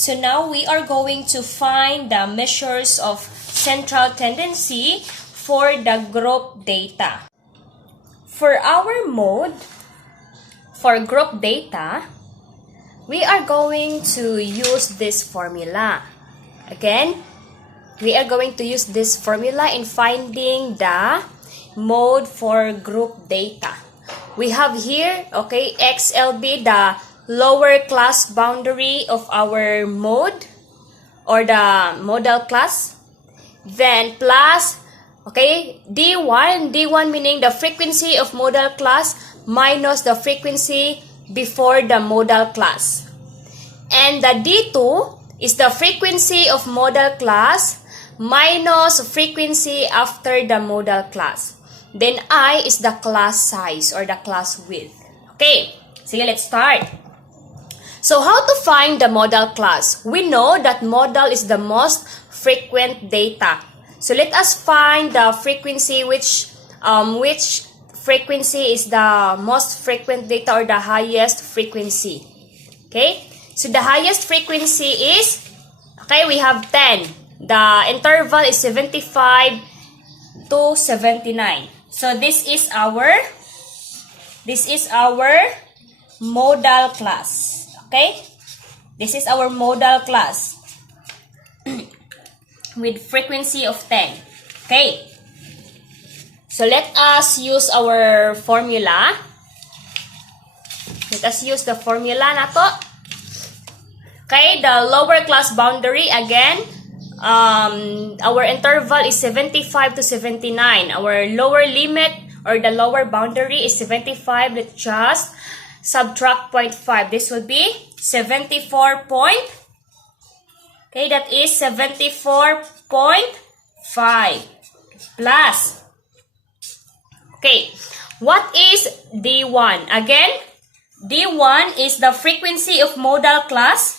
So now we are going to find the measures of central tendency for the group data. For our mode, for group data, we are going to use this formula. Again, we are going to use this formula in finding the mode for group data. We have here, okay, XLB, the lower class boundary of our mode or the modal class. Then plus, okay, D1 meaning the frequency of modal class minus the frequency before the modal class. And the D2 is the frequency of modal class minus frequency after the modal class. Then I is the class size or the class width. Okay, so let's start. So how to find the modal class? We know that modal is the most frequent data. So let us find the frequency which frequency is the most frequent data or the highest frequency. Okay? So the highest frequency is, okay, we have 10. The interval is 75 to 79. So this is our modal class. Okay? This is our modal class with frequency of 10. Okay? So let us use our formula. Let us use the formula na to. Okay, the lower class boundary, again, our interval is 75 to 79. Our lower limit or the lower boundary is 75. Let's just subtract 0.5. This will be 74 point. Okay, that is 74.5 plus. Okay, what is D1? Again, D1 is the frequency of modal class.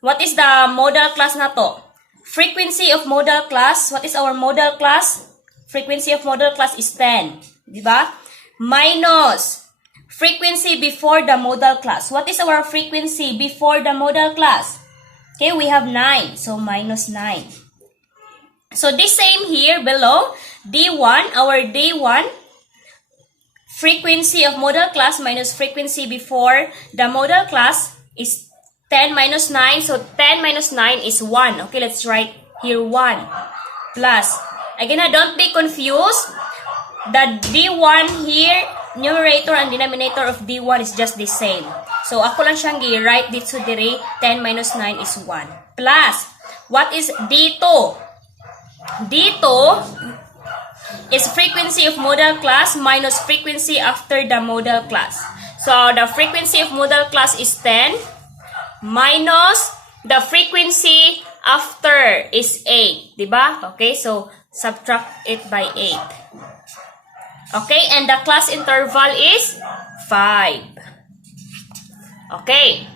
What is the modal class na to? Frequency of modal class. What is our modal class? Frequency of modal class is 10. Diba? Minus frequency before the modal class. What is our frequency before the modal class? Okay, we have 9. So, minus 9. So, this same here below, D1, our D1, frequency of modal class minus frequency before the modal class is 10 minus 9. So, 10 minus 9 is 1. Okay, let's write here 1 plus. Again, don't be confused. The D1 here, numerator and denominator of D1 is just the same. So, ako lang siyang i-write dito dire, 10 minus 9 is 1. Plus, what is D2? D2 is frequency of modal class minus frequency after the modal class. So, the frequency of modal class is 10 minus the frequency after is 8. Diba? Okay, so, subtract it by 8. Okay, and the class interval is 5. Okay.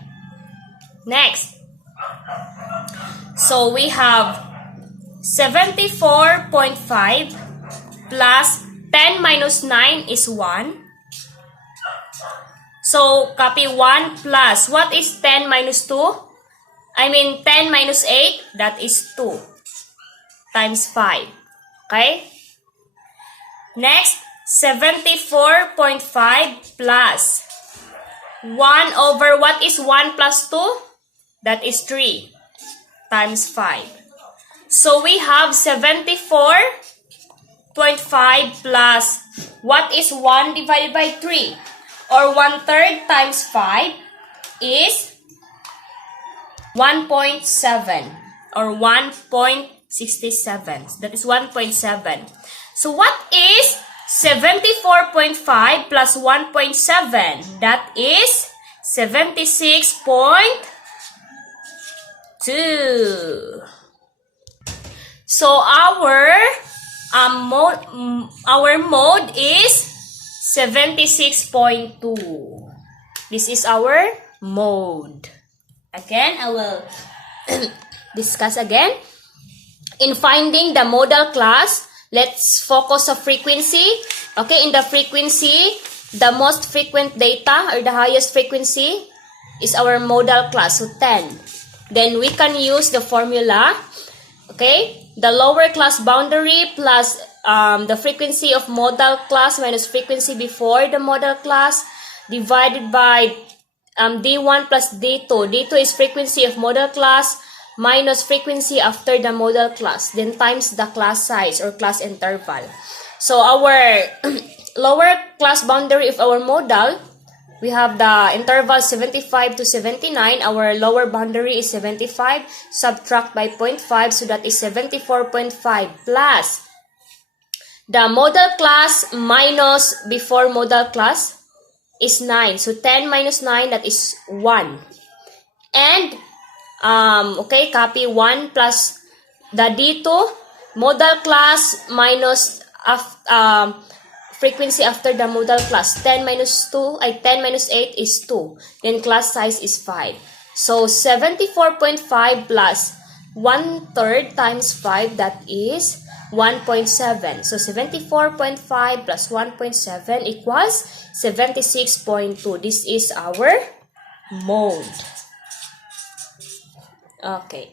Next. So, we have 74.5 plus 10 minus 9 is 1. So, copy 1 plus. What is 10 minus 2? I mean, 10 minus 8, that is 2 times 5. Okay? Next, 74.5 plus 1 over what is 1 plus 2? That is 3 times 5. So, we have 74.5 plus what is 1 divided by 3? Or 1/3 times 5 is 1.7 or 1.67. That is 1.7. So, what is 74.5 plus 1.7? That is 76.2. So, our mode is 76.2. This is our mode. Again, I will discuss again. In finding the modal class, let's focus on frequency. Okay, in the frequency, the most frequent data or the highest frequency is our modal class, so 10. then we can use the formula. Okay, the lower class boundary plus the frequency of modal class minus frequency before the modal class divided by D1 plus D2. D2 is frequency of modal class minus frequency after the modal class, then times the class size or class interval. So our lower class boundary of our modal, we have the interval 75 to 79. Our lower boundary is 75. Subtract by 0.5, so that is 74.5 plus the modal class minus before modal class is 9. So 10 minus 9, that is 1. And okay, copy 1 plus the D2 modal class minus frequency after the modal class. 10 minus 8 is 2. Then class size is 5. So 74.5 plus 1/3 times 5, that is 1.7. So 74.5 plus 1.7 equals 76.2. This is our mode. Okay.